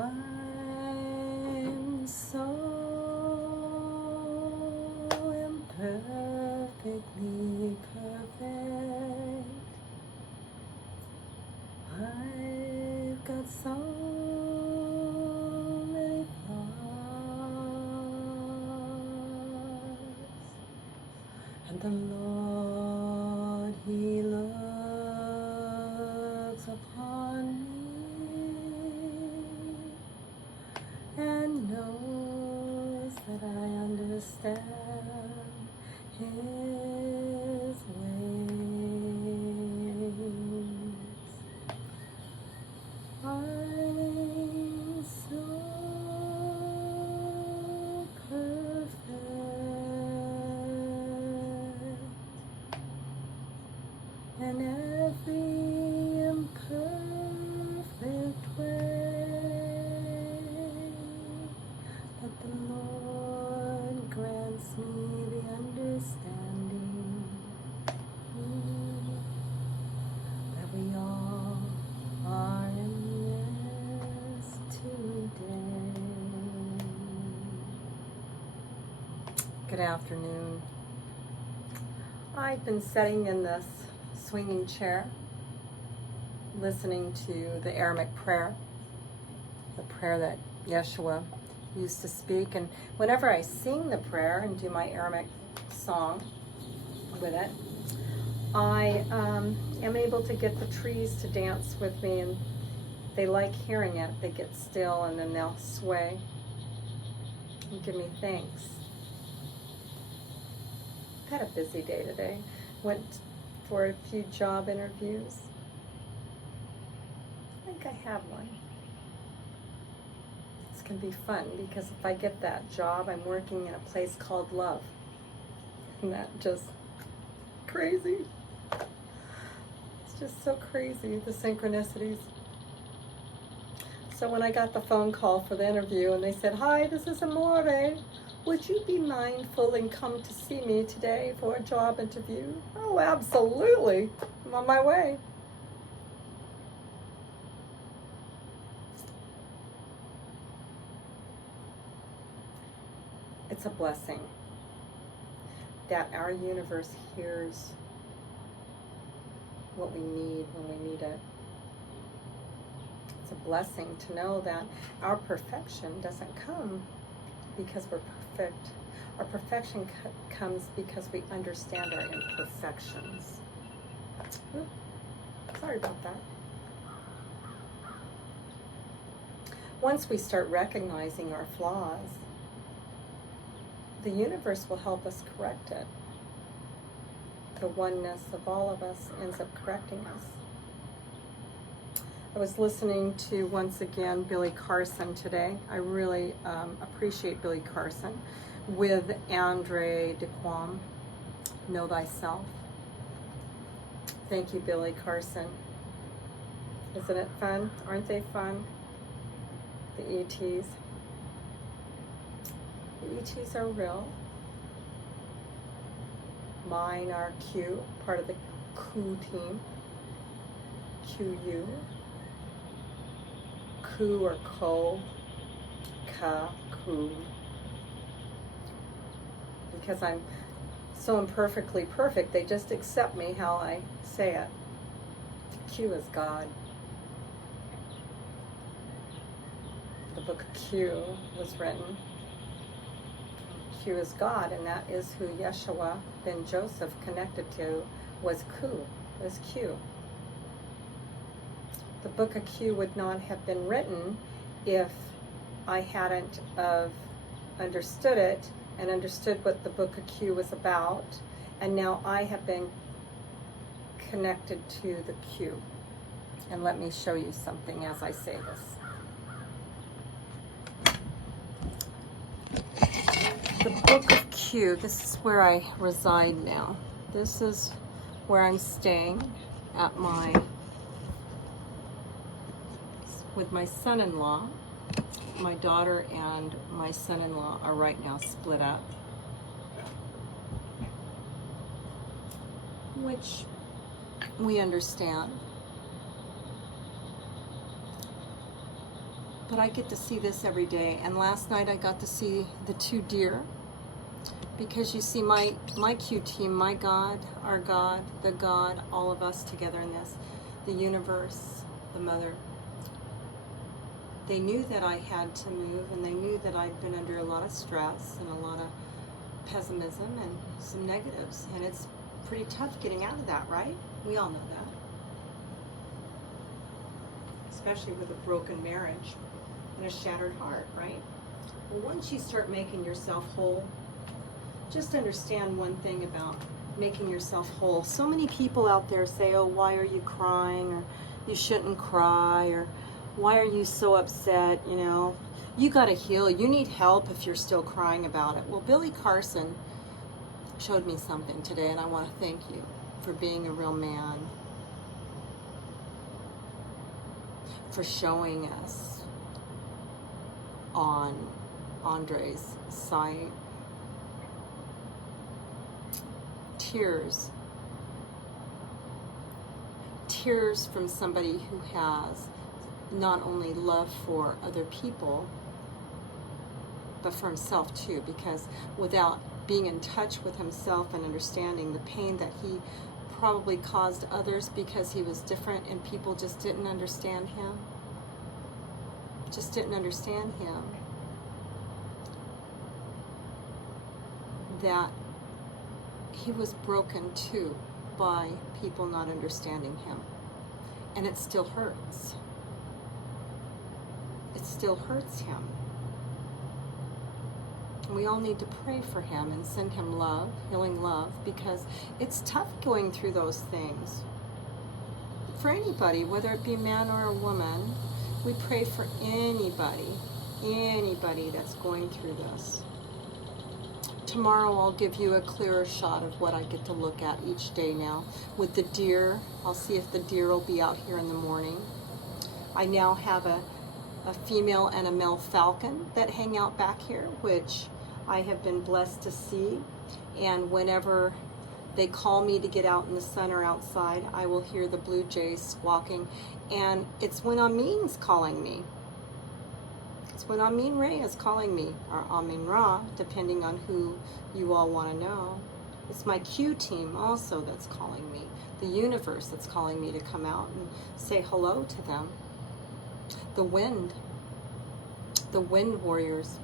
I'm so imperfectly perfect. I've got so many flaws, and the Lord, He looks upon me and knows that I understand His ways. I'm so perfect, and every imperfect way, but the Lord grants me the understanding that we all are in this today. Good afternoon. I've been sitting in this swinging chair, listening to the Aramaic prayer, the prayer that Yeshua used to speak. And whenever I sing the prayer and do my Aramaic song with it, I am able to get the trees to dance with me, and they like hearing it. They get still and then they'll sway and give me thanks. I've had a busy day today. Went for a few job interviews. I think I have one. It's going to be fun because if I get that job, I'm working in a place called Love. Isn't that just crazy? It's just so crazy, the synchronicities. So when I got the phone call for the interview and they said, "Hi, this is Amore. Would you be mindful and come to see me today for a job interview?" Oh, absolutely. I'm on my way. It's a blessing that our universe hears what we need when we need it. It's a blessing to know that our perfection doesn't come because we're perfect. Our perfection comes because we understand our imperfections. Ooh, sorry about that. Once we start recognizing our flaws, the universe will help us correct it. The oneness of all of us ends up correcting us. I was listening to, once again, Billy Carson today. I really appreciate Billy Carson with Andre DeQuam, Know Thyself. Thank you, Billy Carson. Isn't it fun? Aren't they fun? The ETs. The ETs are real. Mine are Q, part of the Q team. QU. Ku or Ko, Ka, Ku. Because I'm so imperfectly perfect, they just accept me how I say it. Q is God. The book of Q was written. Q is God, and that is who Yeshua ben Joseph connected to, was Ku, was Q. The book of Q would not have been written if I hadn't understood it and understood what the book of Q was about, and now I have been connected to the Q. And let me show you something as I say this. The book of Q, this is where I reside now. This is where I'm staying at with my son-in-law. My daughter and my son-in-law are right now split up, which we understand. But I get to see this every day. And last night I got to see the 2 deer. Because you see, my Q team, my God, our God, the God, all of us together in this, the universe, the mother, they knew that I had to move, and they knew that I'd been under a lot of stress and a lot of pessimism and some negatives. And it's pretty tough getting out of that, right? We all know that. Especially with a broken marriage and a shattered heart, right? Well, once you start making yourself whole, just understand one thing about making yourself whole. So many people out there say, oh, why are you crying? Or you shouldn't cry. Or why are you so upset? You know, you got to heal. You need help if you're still crying about it. Well, Billy Carson showed me something today, and I want to thank you for being a real man, for showing us on Andre's site tears from somebody who has not only love for other people, but for himself too, because without being in touch with himself and understanding the pain that he probably caused others because he was different and people just didn't understand him, that he was broken too by people not understanding him. And it still hurts. It still hurts him. We all need to pray for him and send him love, healing love, because it's tough going through those things. For anybody, whether it be a man or a woman, we pray for anybody that's going through this. Tomorrow I'll give you a clearer shot of what I get to look at each day now. With the deer, I'll see if the deer will be out here in the morning. I now have a female and a male falcon that hang out back here, which I have been blessed to see. And whenever they call me to get out in the sun or outside, I will hear the blue jays squawking. And it's when Amin's calling me. It's when Amin Ray is calling me, or Amin Ra, depending on who you all want to know. It's my Q team also that's calling me, the universe that's calling me to come out and say hello to them. The wind warriors,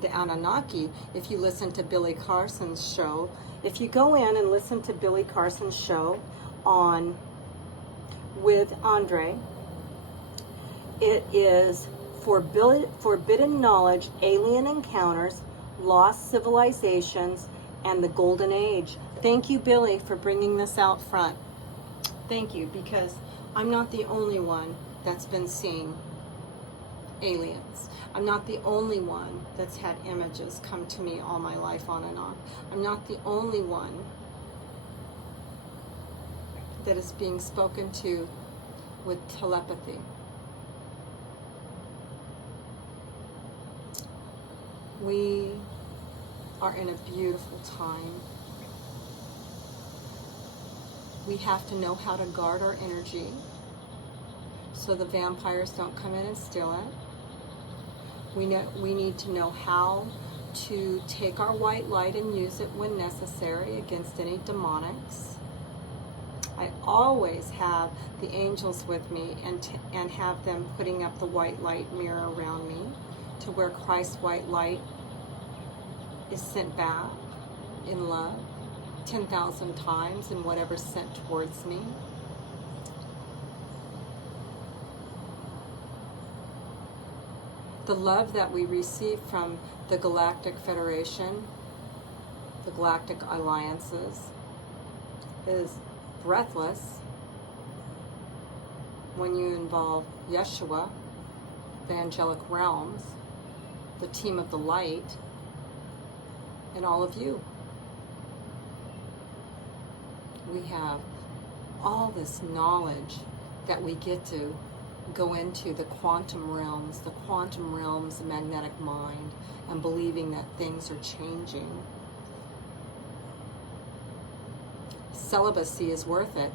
the Anunnaki. If you listen to Billy Carson's show, if you go in and listen to Billy Carson's show on with Andre, it is forbidden knowledge, alien encounters, lost civilizations, and the golden age. Thank you, Billy, for bringing this out front. Thank you, because I'm not the only one that's been seeing aliens. I'm not the only one that's had images come to me all my life on and on. I'm not the only one that is being spoken to with telepathy. We are in a beautiful time. We have to know how to guard our energy so the vampires don't come in and steal it. We need to know how to take our white light and use it when necessary against any demonics. I always have the angels with me and have them putting up the white light mirror around me to where Christ's white light is sent back in love 10,000 times in whatever's sent towards me. The love that we receive from the Galactic Federation, the Galactic Alliances, is breathless when you involve Yeshua, the angelic realms, the team of the light, and all of you. We have all this knowledge that we get to go into the quantum realms, the magnetic mind, and believing that things are changing. Celibacy is worth it.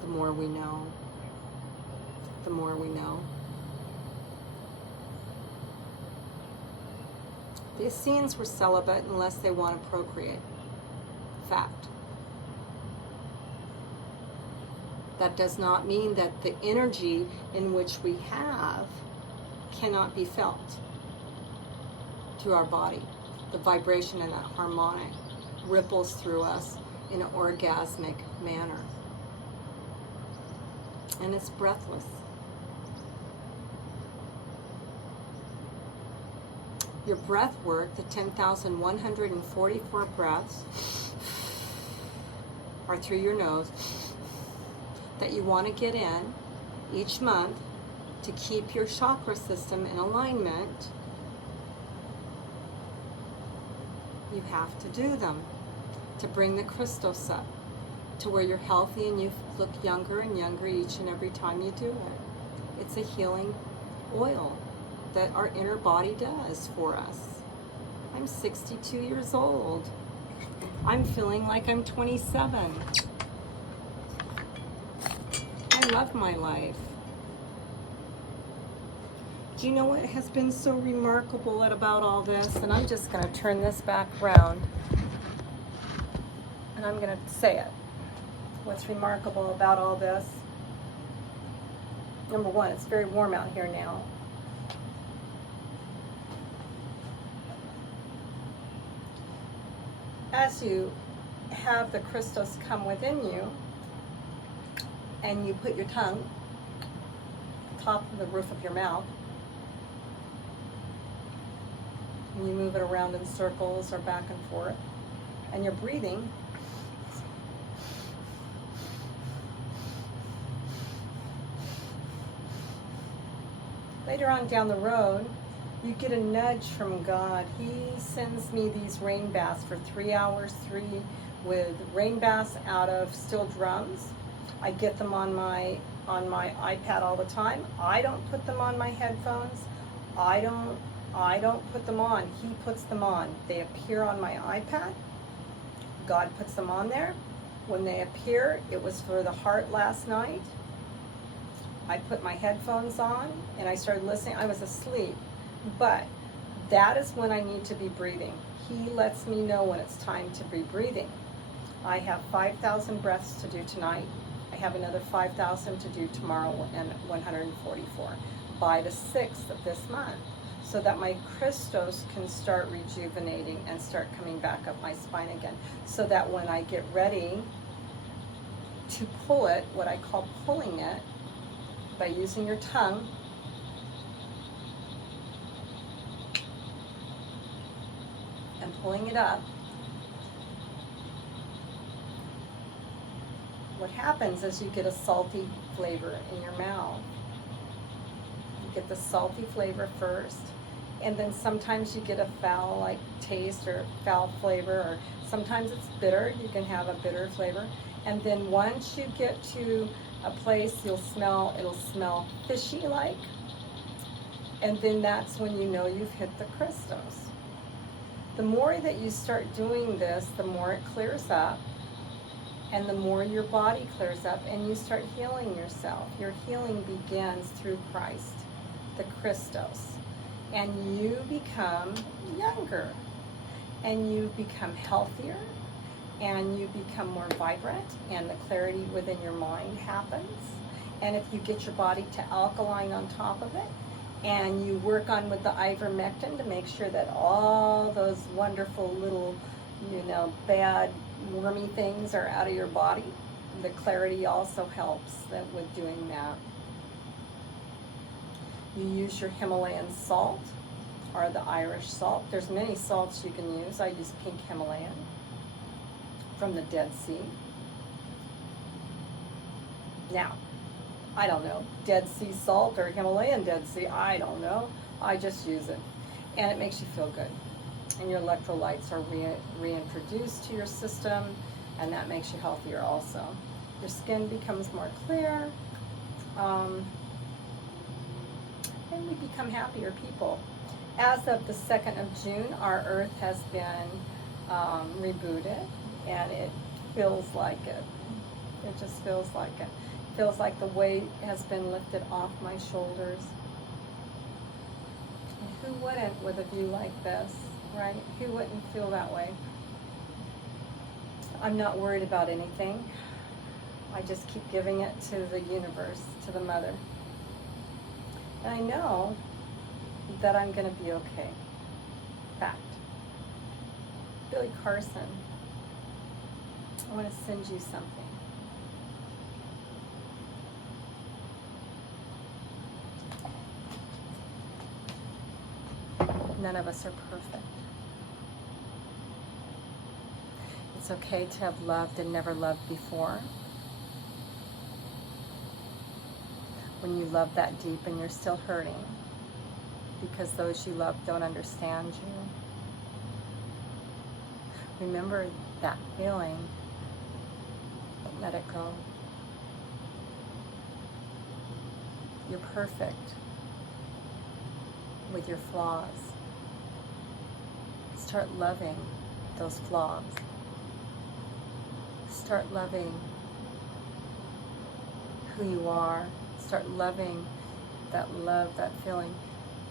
The more we know. the more we know. The Essenes were celibate unless they want to procreate. Fact. That does not mean that the energy in which we have cannot be felt through our body. The vibration and that harmonic ripples through us in an orgasmic manner. And it's breathless. Your breath work, the 10,144 breaths, are through your nose, that you want to get in each month to keep your chakra system in alignment. You have to do them to bring the Christos up to where you're healthy and you look younger and younger each and every time you do it. It's a healing oil that our inner body does for us. I'm 62 years old. I'm feeling like I'm 27. I love my life. Do you know what has been so remarkable about all this? And I'm just going to turn this back around and I'm going to say it. What's remarkable about all this? Number one, it's very warm out here now. As you have the Christos come within you, and you put your tongue top of the roof of your mouth, and you move it around in circles or back and forth, and you're breathing, later on down the road, you get a nudge from God. He sends me these rain baths for 3 hours, with rain baths out of steel drums. I get them on my iPad all the time. I don't put them on my headphones. I don't put them on. He puts them on. They appear on my iPad. God puts them on there. When they appear, it was for the heart last night. I put my headphones on and I started listening. I was asleep, but that is when I need to be breathing. He lets me know when it's time to be breathing. I have 5,000 breaths to do tonight. I have another 5,000 to do tomorrow and 144 by the 6th of this month, so that my Christos can start rejuvenating and start coming back up my spine again, so that when I get ready to pull it, what I call pulling it, by using your tongue, and pulling it up, what happens is you get a salty flavor in your mouth. You get the salty flavor first, and then sometimes you get a foul like taste or foul flavor, or sometimes it's bitter. You can have a bitter flavor. And then once you get to a place, it'll smell fishy like, and then that's when you know you've hit the Christos. The more that you start doing this, the more it clears up, and the more your body clears up, and you start healing yourself. Your healing begins through Christ, the Christos, and you become younger, and you become healthier, and you become more vibrant, and the clarity within your mind happens. And if you get your body to alkaline on top of it, and you work on with the ivermectin to make sure that all those wonderful little, bad wormy things are out of your body, the clarity also helps with doing that. You use your Himalayan salt or the Irish salt. There's many salts you can use. I use pink Himalayan from the Dead Sea. Now, I don't know, Dead Sea salt or Himalayan Dead Sea, I don't know. I just use it. And it makes you feel good. And your electrolytes are reintroduced to your system, and that makes you healthier also. Your skin becomes more clear, and we become happier people. As of the 2nd of June, our Earth has been rebooted, and it feels like it. It just feels like it. feels like the weight has been lifted off my shoulders. And who wouldn't with a view like this, right? Who wouldn't feel that way? I'm not worried about anything. I just keep giving it to the universe, to the mother. And I know that I'm going to be okay. Fact. Billy Carson, I want to send you something. None of us are perfect. It's okay to have loved and never loved before. When you love that deep and you're still hurting because those you love don't understand you. Remember that feeling, but let it go. You're perfect with your flaws. Start loving those flaws. Start loving who you are. Start loving that love, that feeling.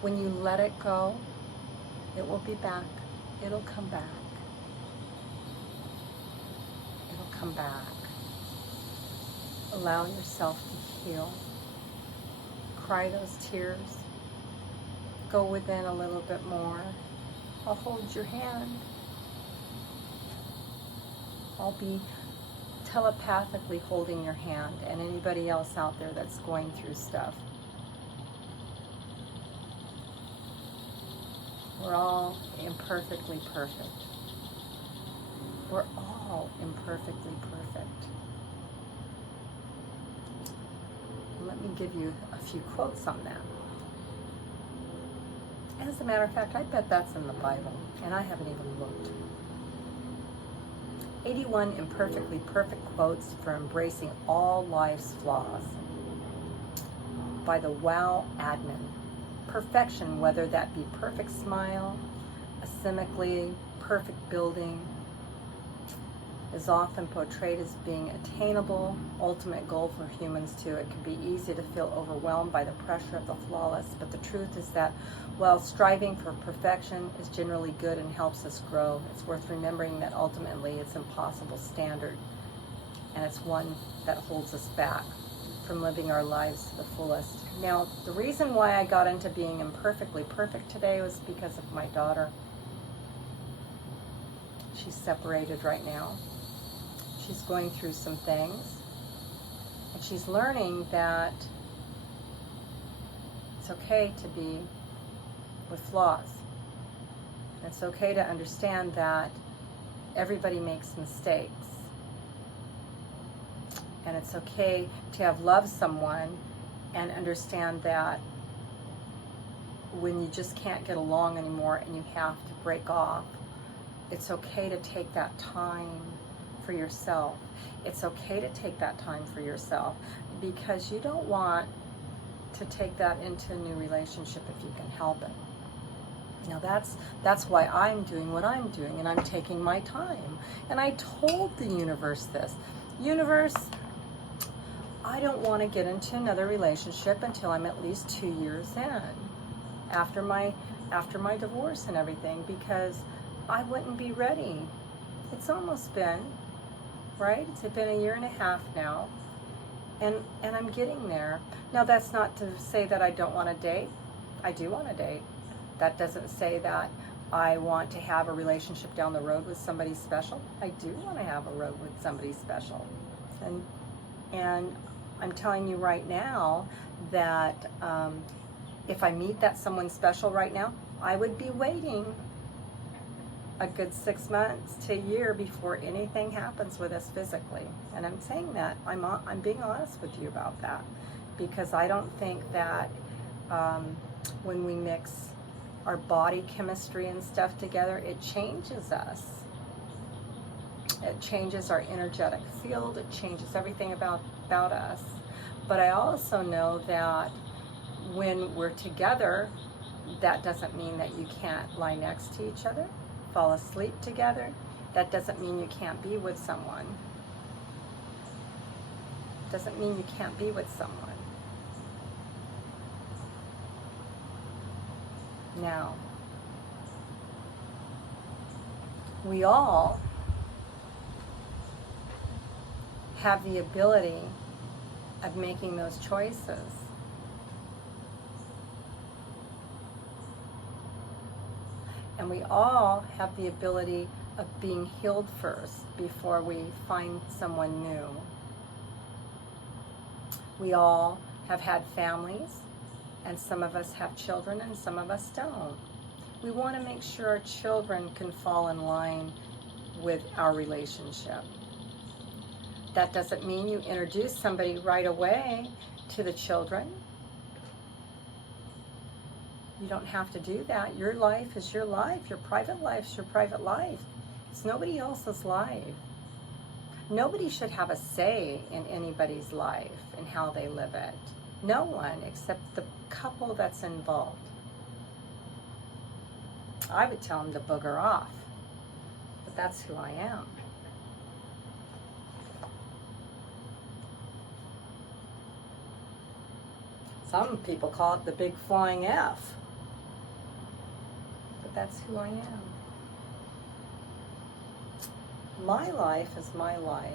When you let it go, it will be back. It'll come back. It'll come back. Allow yourself to heal. Cry those tears. Go within a little bit more. I'll hold your hand. I'll be telepathically holding your hand, and anybody else out there that's going through stuff. We're all imperfectly perfect. We're all imperfectly perfect. Let me give you a few quotes on that. As a matter of fact, I bet that's in the Bible, and I haven't even looked. 81 imperfectly perfect quotes for embracing all life's flaws by the Wow Admin. Perfection, whether that be perfect smile, a symmetrically perfect building, is often portrayed as being attainable, ultimate goal for humans too. It can be easy to feel overwhelmed by the pressure of the flawless, but the truth is that while striving for perfection is generally good and helps us grow, it's worth remembering that ultimately it's an impossible standard, and it's one that holds us back from living our lives to the fullest. Now, the reason why I got into being imperfectly perfect today was because of my daughter. She's separated right now. She's going through some things, and she's learning that it's okay to be with flaws. It's okay to understand that everybody makes mistakes. And it's okay to have loved someone and understand that when you just can't get along anymore and you have to break off, it's okay to take that time for yourself. It's okay to take that time for yourself, because you don't want to take that into a new relationship if you can help it. Now that's why I'm doing what I'm doing, and I'm taking my time. And I told the universe this. Universe, I don't want to get into another relationship until I'm at least 2 years in, after my divorce and everything, because I wouldn't be ready. It's almost been, right? It's been 1.5 years now, and I'm getting there. Now, that's not to say that I don't want to date. I do want to date. That doesn't say that I want to have a relationship down the road with somebody special. I do want to have a road with somebody special. And I'm telling you right now that if I meet that someone special right now, I would be waiting a good 6 months to a year before anything happens with us physically. And I'm saying that, I'm being honest with you about that, because I don't think that when we mix our body chemistry and stuff together, it changes us. It changes our energetic field, it changes everything about us. But I also know that when we're together, that doesn't mean that you can't lie next to each other, fall asleep together. That doesn't mean you can't be with someone. Doesn't mean you can't be with someone. Now, we all have the ability of making those choices. And we all have the ability of being healed first before we find someone new. We all have had families, and some of us have children and some of us don't. We want to make sure our children can fall in line with our relationship. That doesn't mean you introduce somebody right away to the children. You don't have to do that. Your life is your life. Your private life is your private life. It's nobody else's life. Nobody should have a say in anybody's life and how they live it. No one except the couple that's involved. I would tell them to booger off, but that's who I am. Some people call it the big flying F, but that's who I am. My life is my life,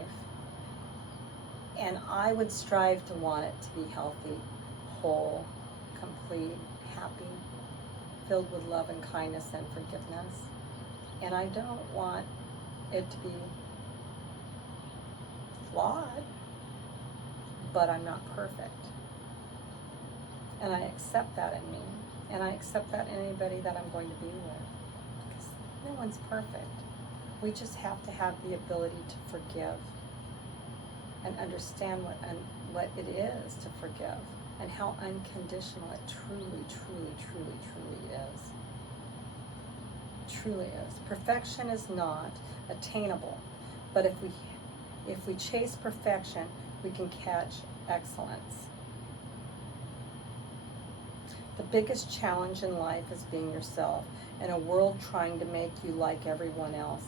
and I would strive to want it to be healthy, whole, complete, happy, filled with love and kindness and forgiveness. And I don't want it to be flawed, but I'm not perfect. And I accept that in me, and I accept that in anybody that I'm going to be with, because no one's perfect. We just have to have the ability to forgive and understand what it is to forgive and how unconditional it truly, truly, truly, truly is. Truly is. Perfection is not attainable, but if we chase perfection, we can catch excellence. The biggest challenge in life is being yourself in a world trying to make you like everyone else.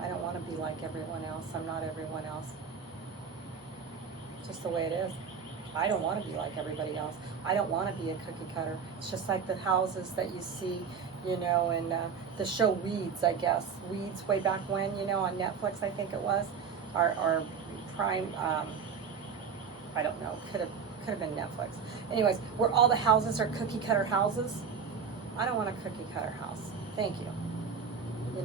I don't want to be like everyone else. I'm not everyone else. It's just the way it is. I don't want to be like everybody else. I don't want to be a cookie cutter. It's just like the houses that you see, in the show Weeds, I guess. Weeds way back when, on Netflix, I think it was. Or Prime, I don't know, could have been Netflix. Anyways, where all the houses are cookie cutter houses. I don't want a cookie cutter house. Thank you.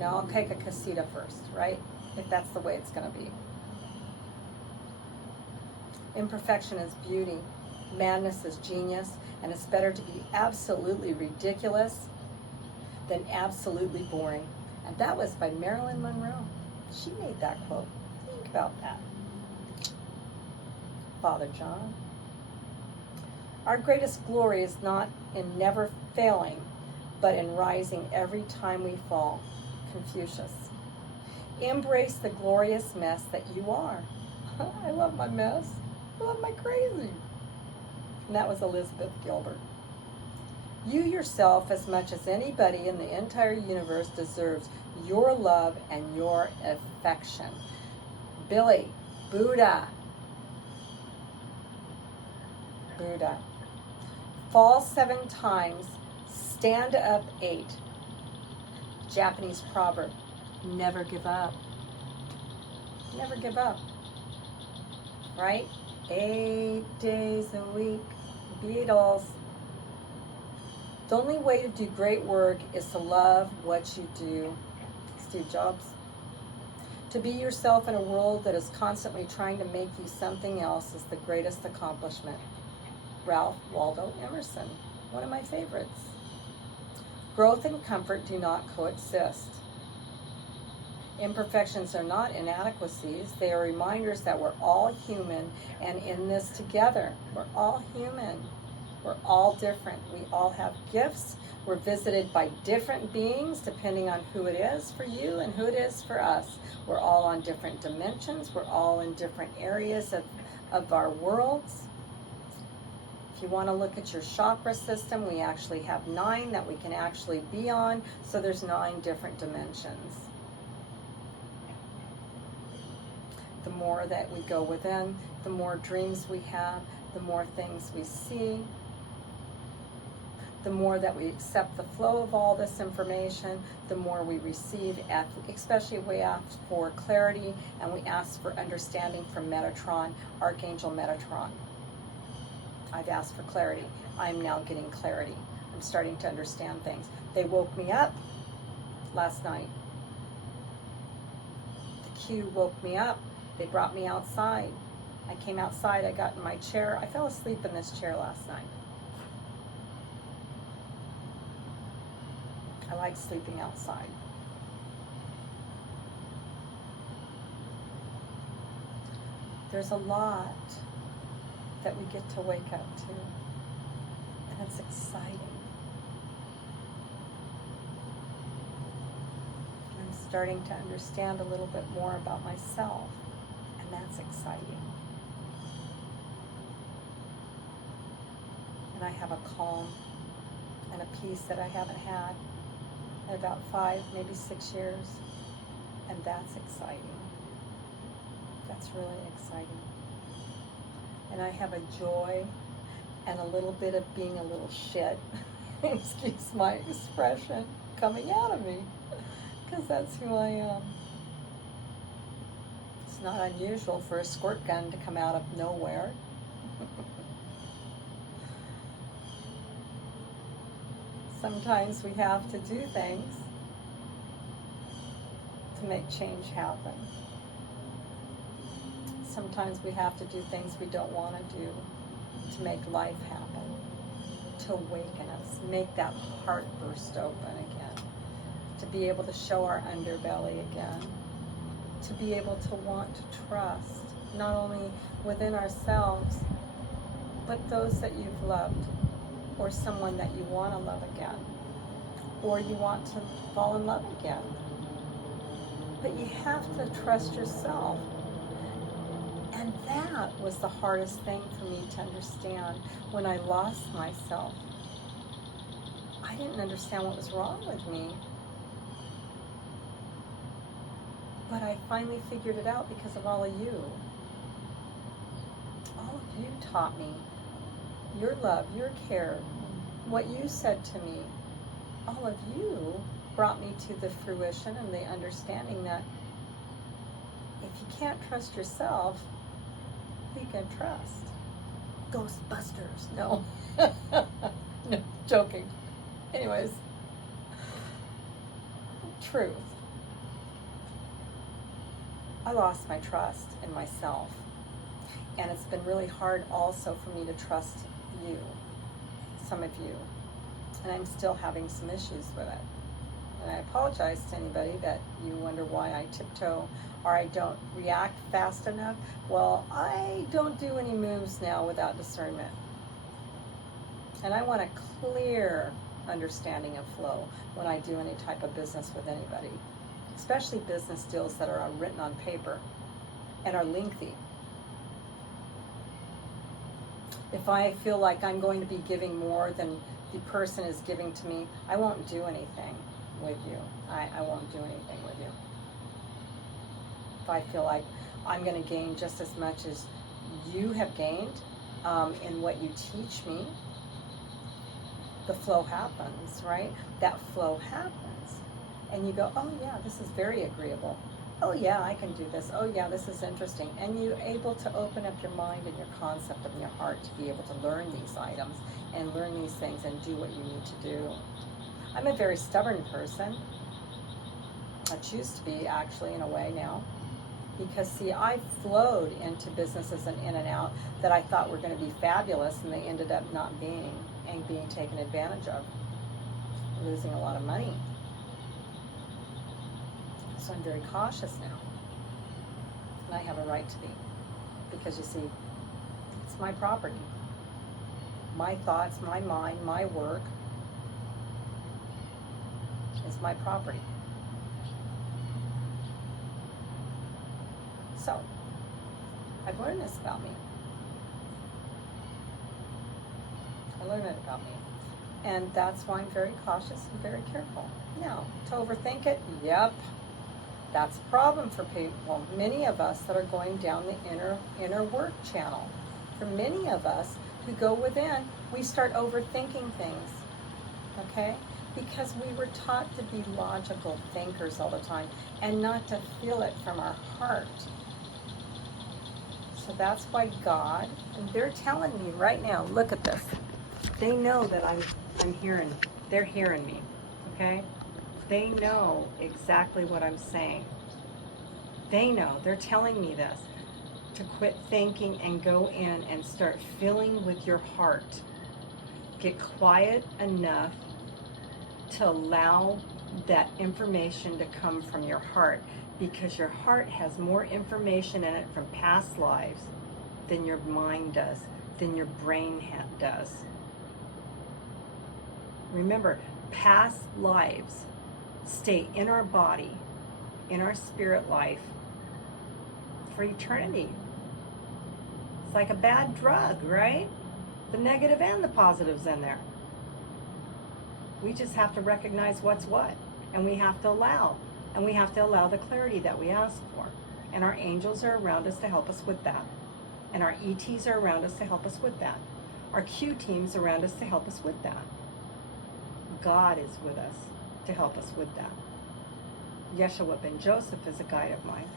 I'll take a casita first, right? If that's the way it's going to be. Imperfection is beauty. Madness is genius. And it's better to be absolutely ridiculous than absolutely boring. And that was by Marilyn Monroe. She made that quote. Think about that. Father John. Our greatest glory is not in never failing, but in rising every time we fall. Confucius. Embrace the glorious mess that you are. I love my mess. I love my crazy. And that was Elizabeth Gilbert. You yourself, as much as anybody in the entire universe, deserves your love and your affection. Billy, Buddha. Buddha. Fall 7 times, stand up 8. Japanese proverb, never give up. Never give up. Right? 8 days a week. Beatles. The only way to do great work is to love what you do. Steve Jobs. To be yourself in a world that is constantly trying to make you something else is the greatest accomplishment. Ralph Waldo Emerson, one of my favorites. Growth and comfort do not coexist. Imperfections are not inadequacies. They are reminders that we're all human and in this together. We're all human. We're all different. We all have gifts. We're visited by different beings depending on who it is for you and who it is for us. We're all on different dimensions. We're all in different areas of our worlds. If you want to look at your chakra system, we actually have 9 that we can actually be on. So there's 9 different dimensions. The more that we go within, the more dreams we have, the more things we see, the more that we accept the flow of all this information, the more we receive, especially if we ask for clarity and we ask for understanding from Metatron, Archangel Metatron. I've asked for clarity. I'm now getting clarity. I'm starting to understand things. They woke me up last night. The Q woke me up. They brought me outside. I came outside, I got in my chair. I fell asleep in this chair last night. I like sleeping outside. There's a lot that we get to wake up to, and it's exciting. I'm starting to understand a little bit more about myself, and that's exciting. And I have a calm and a peace that I haven't had in about 5, maybe 6 years, and that's exciting. That's really exciting. And I have a joy and a little bit of being a little shit, excuse my expression, coming out of me, because that's who I am. It's not unusual for a squirt gun to come out of nowhere. Sometimes we have to do things to make change happen. Sometimes we have to do things we don't want to do to make life happen, to awaken us, make that heart burst open again, to be able to show our underbelly again, to be able to want to trust, not only within ourselves, but those that you've loved, or someone that you want to love again, or you want to fall in love again. But you have to trust yourself. And that was the hardest thing for me to understand when I lost myself. I didn't understand what was wrong with me. But I finally figured it out because of all of you. All of you taught me your love, your care, what you said to me. All of you brought me to the fruition and the understanding that if you can't trust yourself, who you can trust? Ghostbusters. No. No, joking. Anyways, truth. I lost my trust in myself. And it's been really hard also for me to trust you, some of you. And I'm still having some issues with it. And I apologize to anybody that you wonder why I tiptoe or I don't react fast enough. Well, I don't do any moves now without discernment. And I want a clear understanding of flow when I do any type of business with anybody, especially business deals that are written on paper and are lengthy. If I feel like I'm going to be giving more than the person is giving to me, I won't do anything with you. I won't do anything with you. If I feel like I'm going to gain just as much as you have gained in what you teach me, the flow happens, right? That flow happens. And you go, oh yeah, this is very agreeable. Oh yeah, I can do this. Oh yeah, this is interesting. And you're able to open up your mind and your concept and your heart to be able to learn these items and learn these things and do what you need to do. I'm a very stubborn person. I choose to be, actually, in a way now. Because see, I flowed into businesses and in and out that I thought were going to be fabulous, and they ended up not being, and being taken advantage of, losing a lot of money. So I'm very cautious now. And I have a right to be. Because you see, it's my property. My thoughts, my mind, my work is my property. So, I've learned this about me. I learned it about me. And that's why I'm very cautious and very careful. Now, to overthink it, yep. That's a problem for people, many of us that are going down the inner work channel. For many of us who go within, we start overthinking things, okay? Because we were taught to be logical thinkers all the time and not to feel it from our heart. So that's why God, and they're telling me right now, look at this. They know that I'm hearing, they're hearing me, okay? They know exactly what I'm saying. They know, they're telling me this, to quit thinking and go in and start feeling with your heart. Get quiet enough to allow that information to come from your heart, because your heart has more information in it from past lives than your mind does, than your brain does. Remember, past lives stay in our body, in our spirit life, for eternity. It's like a bad drug, right? The negative and the positives in there. We just have to recognize what's what, and we have to allow the clarity that we ask for. And our angels are around us to help us with that. And our ETs are around us to help us with that. Our Q teams around us to help us with that. God is with us to help us with that. Yeshua ben Joseph is a guide of mine.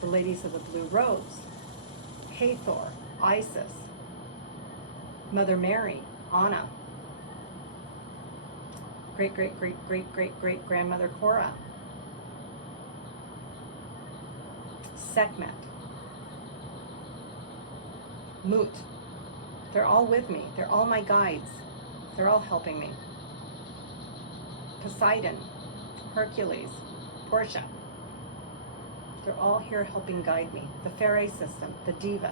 The ladies of the Blue Rose, Hathor, Isis, Mother Mary, Anna, great grandmother Cora, Sekhmet, Mut. They're all with me. They're all my guides. They're all helping me. Poseidon, Hercules, Portia. They're all here helping guide me. The Fairy system, the Divas.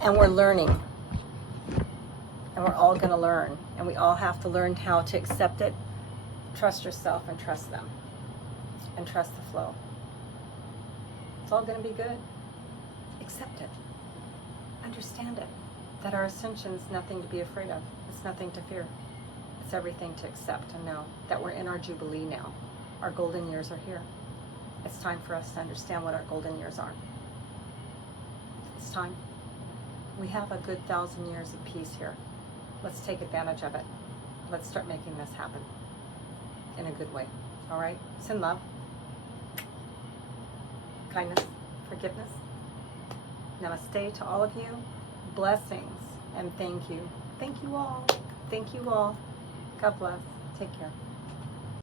And we're learning. And we're all going to learn. And we all have to learn how to accept it, trust yourself, and trust them. And trust the flow. It's all going to be good. Accept it. Understand it. That our ascension is nothing to be afraid of. It's nothing to fear. It's everything to accept and know that we're in our Jubilee now. Our golden years are here. It's time for us to understand what our golden years are. It's time. We have a good 1,000 years of peace here. Let's take advantage of it. Let's start making this happen in a good way. All right? Send love, kindness, forgiveness. Namaste to all of you. Blessings and thank you. Thank you all. Thank you all. God bless. Take care.